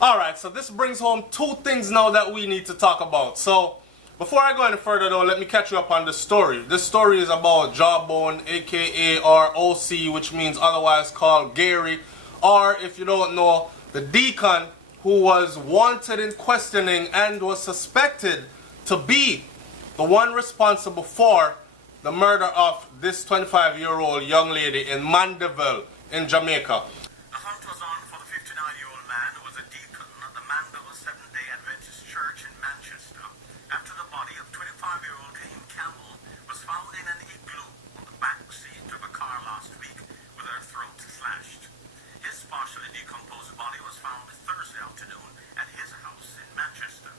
Alright, so this brings home two things now that we need to talk about. So, before I go any further though, let me catch you up on the story. This story is about Jawbone, aka or OC, which means otherwise called Gary, or if you don't know, the deacon who was wanted in questioning and was suspected to be the one responsible for the murder of this 25-year-old young lady in Mandeville in Jamaica. The hunt was on for the 59-year-old man who was a deacon at the Mandeville Seventh-day Adventist Church in Manchester after the body of 25-year-old Raheem Campbell was found in an igloo on the back seat of a car last week with her throat slashed. His partially decomposed body was found Thursday afternoon at his house in Manchester.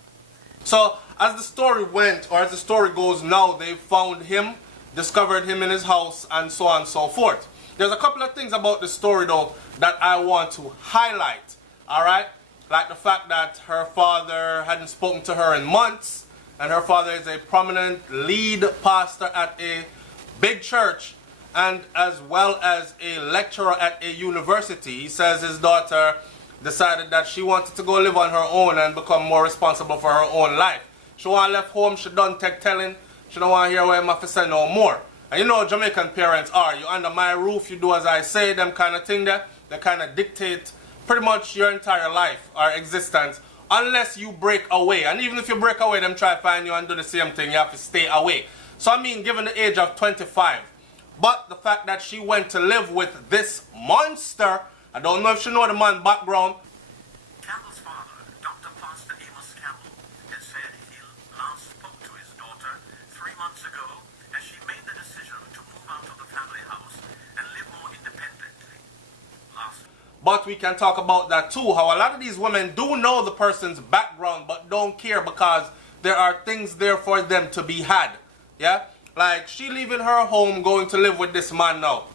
So, as the story went, or as the story goes now, they found him, discovered him in his house, and so on and so forth. There's a couple of things about the story though that I want to highlight, alright? Like the fact that her father hadn't spoken to her in months, and her father is a prominent lead pastor at a big church, and as well as a lecturer at a university. He says his daughter decided that she wanted to go live on her own and become more responsible for her own life. She want left home, she done take telling, she don't want to hear what my say no more. And you know Jamaican parents are, you under my roof, you do as I say, them kind of thing there. They kind of dictate pretty much your entire life or existence unless you break away. And even if you break away, them try to find you and do the same thing, you have to stay away. So I mean, given the age of 25. But the fact that she went to live with this monster, I don't know if she know the man's background. Campbell's father, Dr. Pastor Amos Campbell, has said he last spoke to his daughter 3 months ago as she made the decision to move out of the family house and live more independently. But we can talk about that too, how a lot of these women do know the person's background but don't care because there are things there for them to be had. Yeah? Like, she leaving her home going to live with this man now.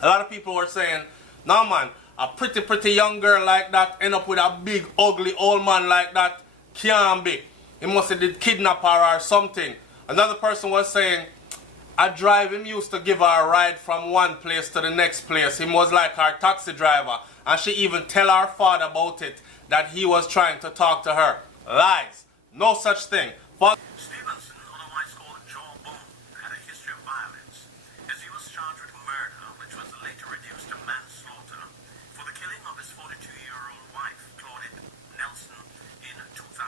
A lot of people were saying, nah man, a pretty young girl like that end up with a big ugly old man like that can't be. He must have did kidnap her or something. Another person was saying, I drive him used to give her a ride from one place to the next place. He was like her taxi driver. And she even tell her father about it, that he was trying to talk to her. Lies. No such thing. Stevenson, otherwise called Jawbone, had a history of violence, as he was charged with murder, which was later reduced to manslaughter, for the killing of his 42-year-old wife, Claudette Nelson, in 2006.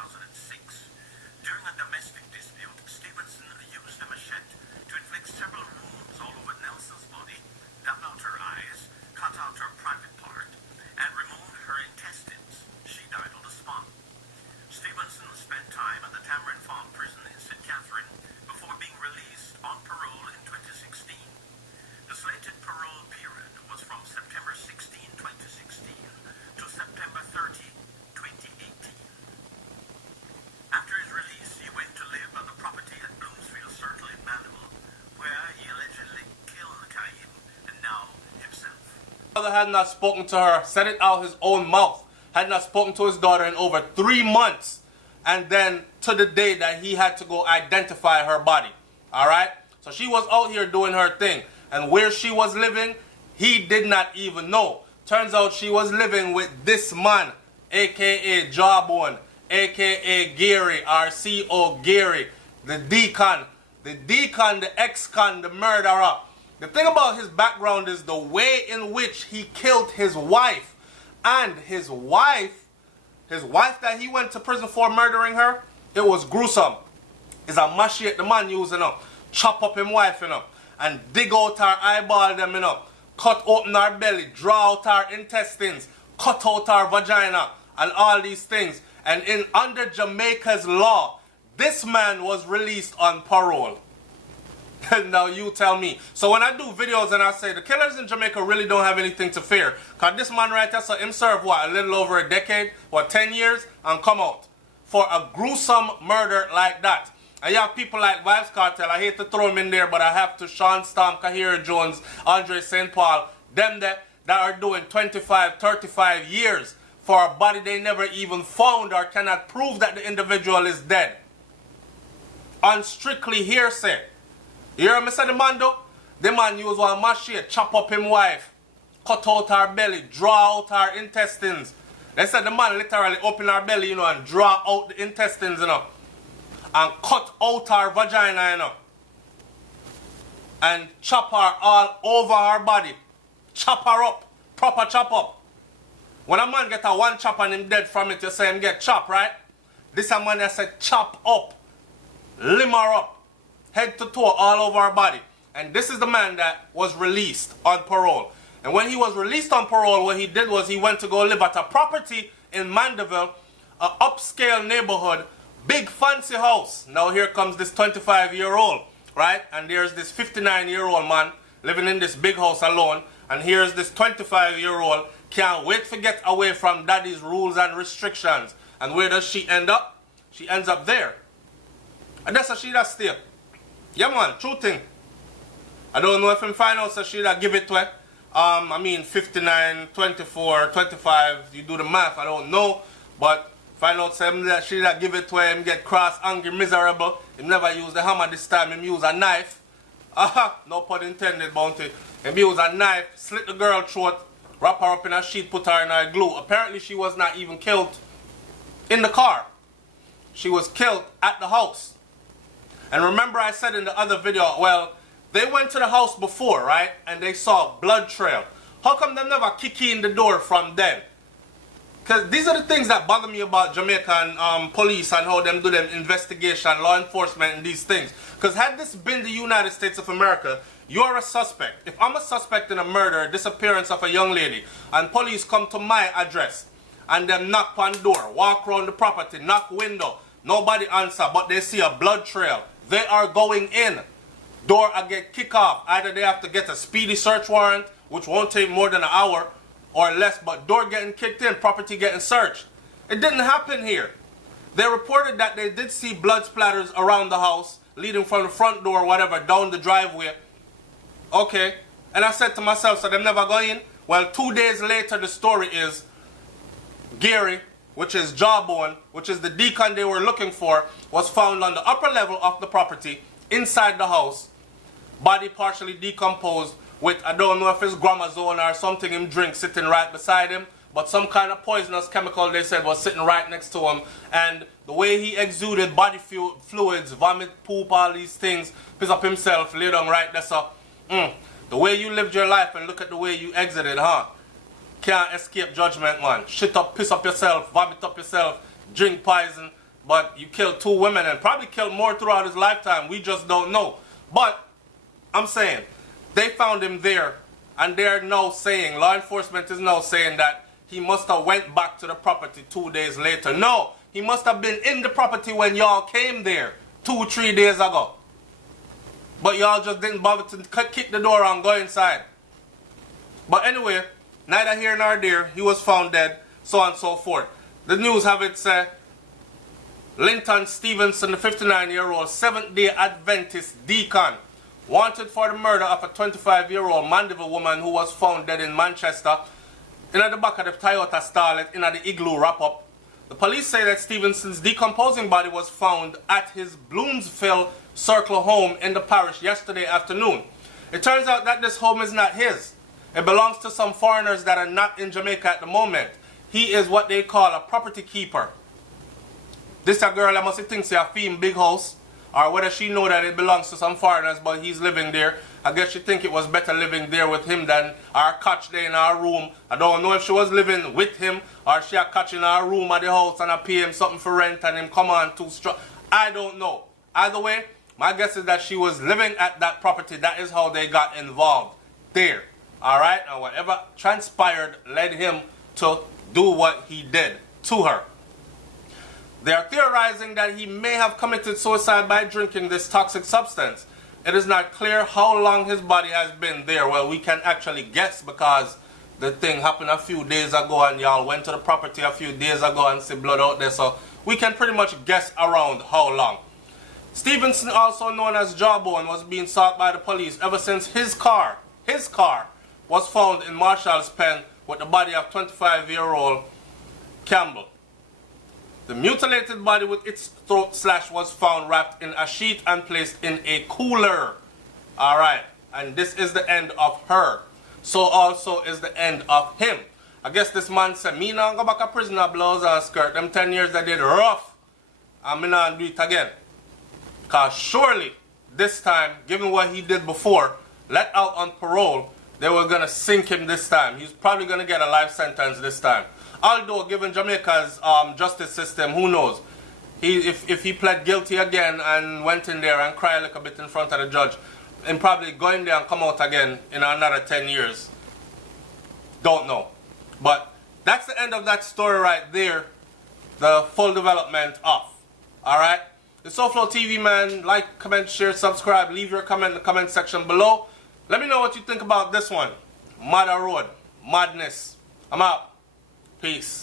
During a domestic dispute, Stevenson used a machete to inflict several wounds all over Nelson's body, dug out her eyes, cut out her private part, and removed her intestines. She died on the spot. Stevenson spent time at the Tamarind Farm prison in St. Catherine before being released on parole in 2016. The slated parole period was from September 16, 2016 to September 30, 2018. After his release, he went to live at the property at Bloomsfield Circle in Mandeville, where he allegedly killed Kaim and now himself. Father had not spoken to her, said it out his own mouth, had not spoken to his daughter in over 3 months, and then to the day that he had to go identify her body. Alright? So she was out here doing her thing, and where she was living, he did not even know. Turns out she was living with this man, aka Jawbone, aka Gary, RCO Gary, the deacon, the ex-con, the murderer. The thing about his background is the way in which he killed his wife. And his wife that he went to prison for murdering her, it was gruesome. It's a machete the man using up, chop up him wife, you know, and dig out her eyeball them, you know, cut open her belly, draw out her intestines, cut out her vagina, and all these things. And under Jamaica's law, this man was released on parole. Now you tell me. So when I do videos and I say the killers in Jamaica really don't have anything to fear, because this man right there, so him serve what, a little over a decade, what, 10 years, and come out for a gruesome murder like that. And you have people like Vybz Kartel, I hate to throw him in there, but I have to, Sean Storm, Kahira Jones, Andre St. Paul, them that are doing 25, 35 years for a body they never even found or cannot prove that the individual is dead. On strictly hearsay. You hear me say the man though? The man use one machete, chop up him wife, cut out her belly, draw out her intestines. They said the man literally opened her belly, you know, and draw out the intestines, you know, and cut out her vagina, you know, and chop her all over her body. Chop her up. Proper chop up. When a man get a one chop and him dead from it, you say him get chop, right? This a man that said chop up. Limb her up. Head to toe all over her body. And this is the man that was released on parole. And when he was released on parole, what he did was he went to go live at a property in Mandeville, an upscale neighborhood, big fancy house. Now here comes this 25-year-old, right? And there's this 59-year-old man living in this big house alone. And here's this 25-year-old can't wait to get away from daddy's rules and restrictions. And where does she end up? She ends up there. And that's a she that stay. Yeah, man, true thing. I don't know if him find out so she that give it to her. I mean 59, 24, 25, you do the math, I don't know. But find out some that she that give it to him get cross, angry, miserable. He never use the hammer this time, him use a knife. Aha, no pun intended, bounty. Him use a knife, slit the girl throat, wrap her up in a sheet, put her in a glue. Apparently she was not even killed in the car. She was killed at the house. And remember I said in the other video, well, they went to the house before, right? And they saw blood trail. How come they never kick in the door from then? Because these are the things that bother me about Jamaican police and how them do them investigation, law enforcement and these things. Because had this been the United States of America, you're a suspect. If I'm a suspect in a murder, disappearance of a young lady, and police come to my address, and them knock on door, walk around the property, knock window, nobody answer, but they see a blood trail, they are going in. Door get kicked off. Either they have to get a speedy search warrant, which won't take more than an hour or less, but door getting kicked in, property getting searched. It didn't happen here. They reported that they did see blood splatters around the house, leading from the front door, whatever, down the driveway. Okay. And I said to myself, so them never go in? Well, 2 days later, the story is Gary, which is Jawbone, which is the deacon they were looking for, was found on the upper level of the property, inside the house, body partially decomposed with, I don't know if it's Gramazone or something him drink sitting right beside him, but some kind of poisonous chemical they said was sitting right next to him. And the way he exuded body fluids, vomit, poop, all these things, piss up himself, lay down right there. So, the way you lived your life and look at the way you exited, huh? Can't escape judgment, man. Shit up, piss up yourself, vomit up yourself, drink poison. But you killed 2 women and probably killed more throughout his lifetime. We just don't know. But I'm saying, they found him there, and they're now saying, law enforcement is now saying that he must have went back to the property 2 days later. No, he must have been in the property when y'all came there 2-3 days ago. But y'all just didn't bother to kick the door and go inside. But anyway, neither here nor there, he was found dead, so on and so forth. The news have it say, Linton Stevenson, the 59-year-old Seventh-day Adventist deacon, wanted for the murder of a 25-year-old Mandeville woman who was found dead in Manchester, in the back of the Toyota Starlet, in the Igloo wrap-up. The police say that Stevenson's decomposing body was found at his Bloomsville Circle home in the parish yesterday afternoon. It turns out that this home is not his. It belongs to some foreigners that are not in Jamaica at the moment. He is what they call a property keeper. This a girl I must think she a fee big house, or whether she know that it belongs to some foreigners but he's living there. I guess she think it was better living there with him than our catch there in our room. I don't know if she was living with him or she a catch in our room at the house and I pay him something for rent and him come on too strong. I don't know. Either way, my guess is that she was living at that property. That is how they got involved there. Alright, and whatever transpired led him to do what he did to her. They are theorizing that he may have committed suicide by drinking this toxic substance. It is not clear how long his body has been there. Well, we can actually guess because the thing happened a few days ago and y'all went to the property a few days ago and see blood out there. So we can pretty much guess around how long. Stevenson, also known as Jawbone, was being sought by the police ever since his car was found in Marshall's Pen with the body of 25-year-old Campbell. The mutilated body with its throat slash was found wrapped in a sheet and placed in a cooler. Alright, and this is the end of her. So also is the end of him. I guess this man said, me not go back to prison a blouse and skirt. Them 10 years I did rough. And me not do it again. Because surely, this time, given what he did before, let out on parole, they were going to sink him this time. He's probably going to get a life sentence this time. Although, given Jamaica's justice system, who knows? If he pled guilty again and went in there and cried a little bit in front of the judge, and probably go in there and come out again in another 10 years. Don't know. But that's the end of that story right there. The full development of. Alright? The SoFlo TV, man. Like, comment, share, subscribe. Leave your comment in the comment section below. Let me know what you think about this one. Mother Road. Madness. I'm out. Peace.